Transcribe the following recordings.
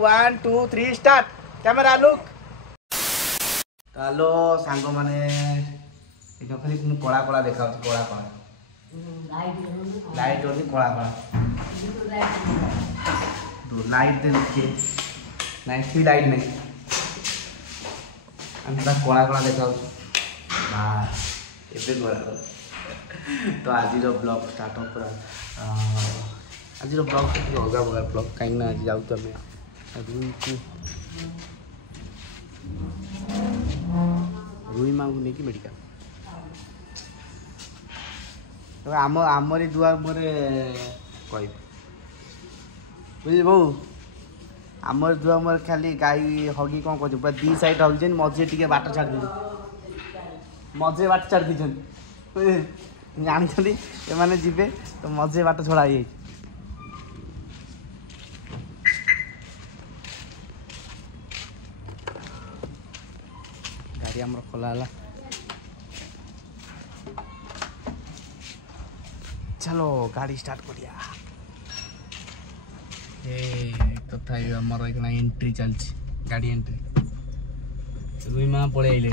1 2 3 start camera look hello सांग माने खाली कला कला देखा कला कला लाइट होती कला कला लाइट दे देखिए नाइट की लाइट नहीं अंदर कला कला देखा एबे कला तो आज ब्लॉग स्टार्ट हो पूरा आज ब्लॉग अलग प्रकार ब्लॉग कहीं आज जाऊ तो रुई माँ को लेकिन मेडिकल तो आमरी दुआर मोरे कह बुझे बो आमर दुआ मोर खाली गाई हगी कौन कर पूरा दी साइड हगी मझे टे बाट छाड़ दी मझे बाट छाड़ दी जानते एमाने जीवे तो मझे बाट छड़ा ही गाड़ी आमर खोला चलो गाड़ी स्टार्ट करिया तथा आमर एंट्री चलती गाड़ी एंट्री रुई माँ पड़े आइले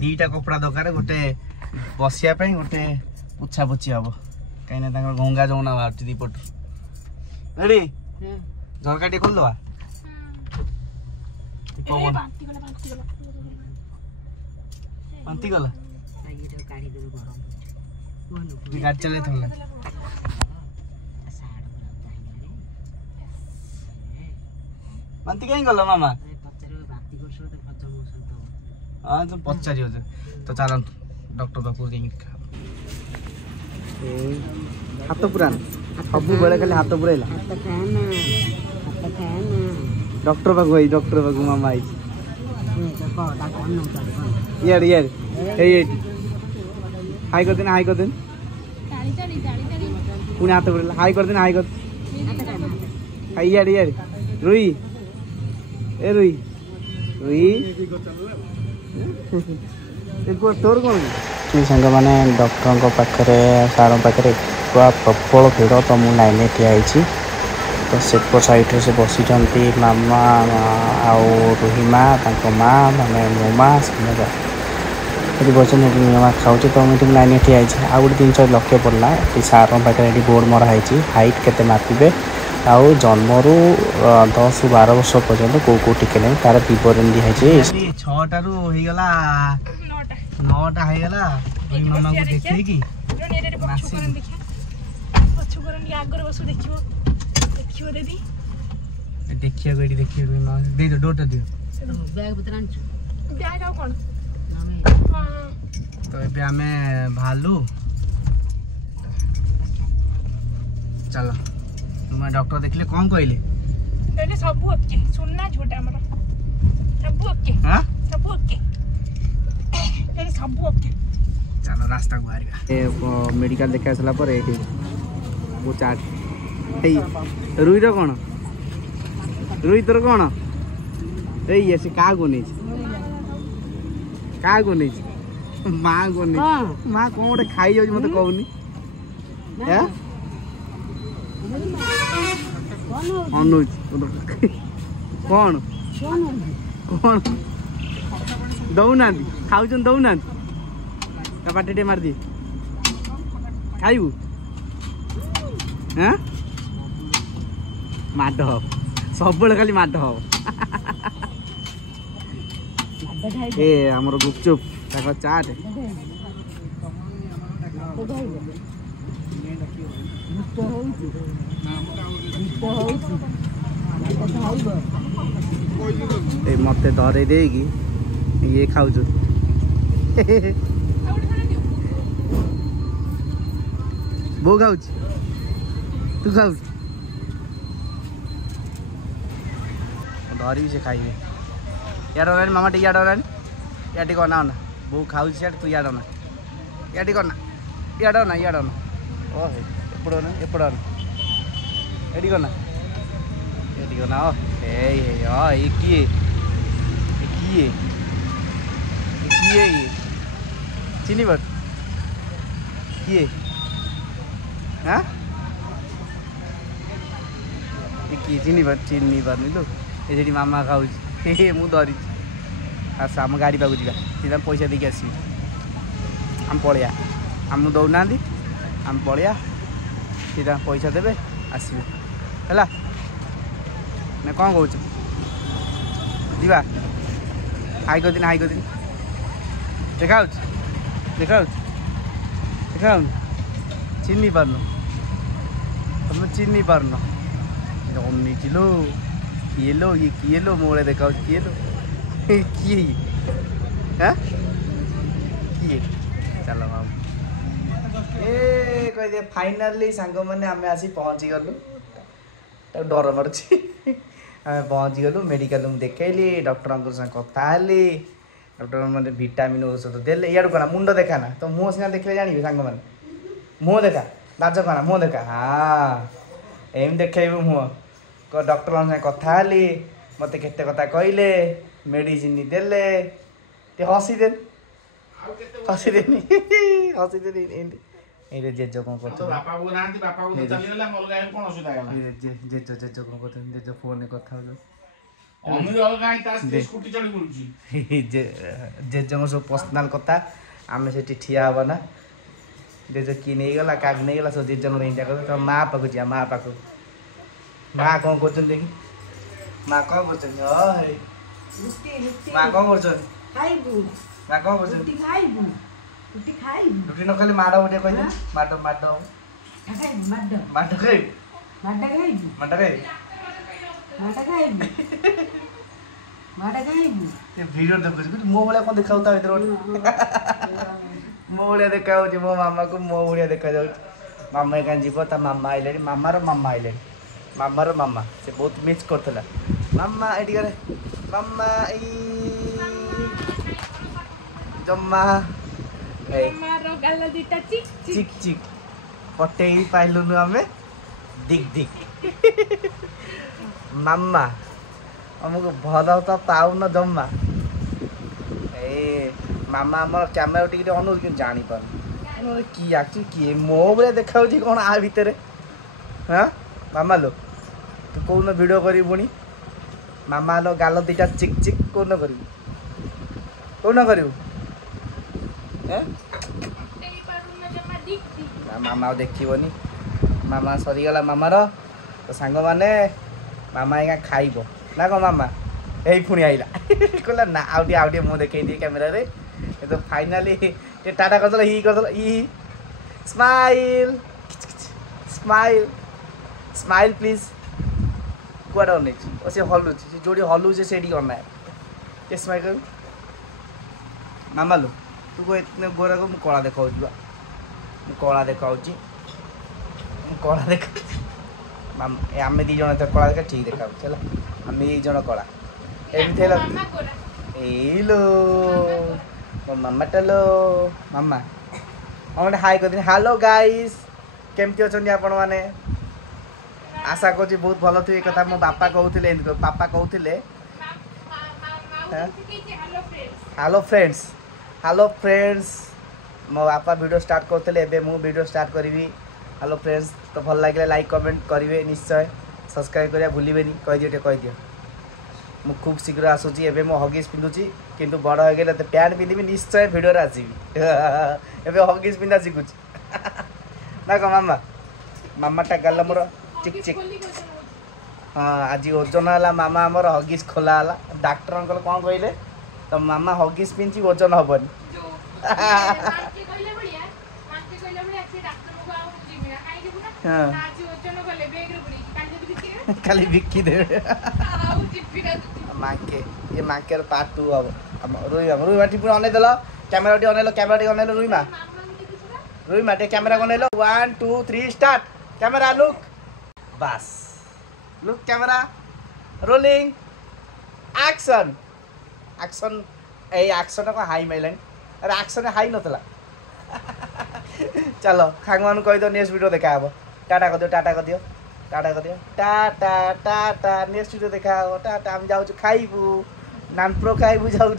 दीटा कपड़ा दरकार गोटे बसिया गोटे पोछा पोछी हम कहीं गंगा जमुना बाहर दीपट रेडी झरका टे खोलदवा बांती गला गाड़ी चले बांती कहीं गल मामा हाँ तुम पचार तो चल डॉक्टर पाक हाथ पूरा सब बेले खाली हाथ पूरा डॉक्टर पाक मामा आई यार यार हाई कर दिन पुणे हाथ पूरा हाई कर दिन हाई कर यार यार रुई ए रुई रुई तोर कौन सांग मैंने डॉक्टर पाखे सार पाखे पूरा प्रबल भिड़ तो मुझे लाइन ठियाई तो सेपट साइड से बसी मामा आउ रुही माँ माँ मैंने मो माँ ये बस माँ खाऊ तो मुझे लाइन ठियाई आ गए जिन लक्ष्य पड़ा सार पाखे बोर्ड मराई हाइट के मापे आउ जन्मरू 10-12 वर्ष पर्यंत कौ कौ टिके नहीं तार विवरण दिखाई 6टारू होगला 9टा होगला मामा को देखिए कि देखिए दे दो डोटा दियो बैग भीतर आंचु बैग आ कोन तो एबे हमें भालू चलो तुम डॉक्टर देखले कौन कहले कहले सब ओके सुनना छोटा हमर सब ओके हां सब ओके कहले सब ओके चलो रास्ता को आरिगा ए मेडिकल देखा सला पर एठी वो चाट ए रुई रो कोन रुई तोर कोन ए ये से का को नै मां को नै मां कोन खाई जाउ मते कहउनी ए अनुज कौन कौन दौना खाऊ दौना पाटे मार दी खाइबू हाँ माड सब खाली माड ए आमर गुपचुप चाट मत धरे दे ये खाऊ बो खाऊ तू खाऊ धरी से खाइबे यार मामा टी यार या टी करना ना बो खाऊ तू यार ना या टी करना यार ना ओ एपड़ ना एडी करना ओ ये किए चिनी बट किए हाँ किए चिन्ह पार्नी लो ये मामा खाऊ मु धरी आस आम गाड़ी पाक जा पैसा देके आस आम पलिया आम दौना आम पलिया सीधा पैसा देवे आसवे है ना कौन कौच जा हाई कर दिन देखा देखा देखा चिन्ह पार्न तुम चिन्ह पार्न अनेक लो किए लो ये किए लो मोड़े देखा किए लो किए हाँ किए चलो बाबू ए कह फाइनाली सांग मैंने आम आसी पहुँची गलु डर मारुची आम पहुँची गलु मेडिकल देखली डॉक्टर कथा हेली डॉक्टर मैंने विटामिन औषध देले इे कना मुंड देखा ना तो मुँह सीना देखले जानवे सांग मैंने मुँह देखा लाज कना मुँह देखा हाँ एम देखु मुँह डॉक्टर कथा हेली मत केते कथा कहले मेडिसिन देले हसीदे हसीदेनी हसीदेनी जेज कौन कर जेज जेज कौन कर जेज फोन कथा जेज सब पर्सनाल कथा आम से ठिया हवा ना जेज कि नहीं गला क्या नहीं गला सब जेज इंडिया कर माँ पाक जा माँ पाक माँ कौन कर देखी माँ कौन कर माँ कौन कर माँ कौन कर रुटी न खाली माड़ गोटे कह माड़ माड़ माड़ खाई माड़ खाई वीडियो देखुच मो भाया कौन देखा मो भाया देखा मो मामा को मो भाया देखा मामा क्या जीव ता मामा आइले मामार मामा आइले मामार मामा से बहुत मिस करता मामा ये मामा जम्मा चिक चिक पटे पाइलुनु आम दिक दिक मामा आमको भल तो पाऊन जम्मा ए मामा आम कैमेरा टिके अनु कि जापर कि आक्चुअली किए मो भाया देखा कौन आ भितर हाँ मामा लो तू कौन वीडियो करी पुणी मामा लो गाल दीटा चिक चिक कौन कर कौन कर मामा देखनी मामा सरीगला मामार तो सांग मैंने मामा आज्ञा खाइब ना कौन मामा यही पुणी आइला कहला ना आउटे मुँह देखे दिए कैमेरा रे तो फाइनाली टाटा कर ही कर स्माइल स्माइल स्माइल प्लीज कुआडे अनेक से हलुची जोड़ी हलुचे से करना है स्माइल कर मामा लो तू को इतने गोरा को कला देखा कला देखा कला देखा आम दी जन तो कला देखा ठीक देखा है आम दी जन कला एमती लो मो मामा लो मामा हम हाई कर हेलो गाइस केमती अच्छा आपण मैंने आशा कर बहुत भल थी कथा मो बापा कहते पापा कहते हेलो फ्रेंड्स मो बापा वीडियो स्टार्ट करते मु वीडियो स्टार्ट करी हेलो फ्रेंड्स तो भल लगे लाइक कमेंट करेंगे निश्चय सब्सक्राइब करा भूलें कह दियो मु खूब शीघ्र आसूची एबे मो हगिस पिंधुची किंतु बड़ हो गले तो पैंट पिंधि निश्चय वीडियो आसबि एबे हगिस पिंधा शिखुची ना कह मामा मामाटा गल मोर चिक चिक हाँ आज ओजन है मामा आमर हगिस खोला है डाक्टर अंकल कौन कहले तो मामा हगिस पिंधि ओजन हेनी खाली बिकी दे माके ये माके पार्ट 2 हम रुईमा टी पुणी अनेदेल कैमेरा टी अनेल रुईमा टे कैमेरा अनेल 1 2 3 स्टार्ट कैमेरा लुक बस look camera rolling action action ए एक्शन को हाई माइलानी अरे एक्शन हाई नतला चलो खांग मान कह दो नेक्स्ट वीडियो देखा हे टाटा कर दियो टाटा कर दियो टाटा कर दियो टाटा टाटा नेक्स्ट वीडियो देखा हे टाटा हम जाऊ खाइबू नानप्रो खाइबू जाऊ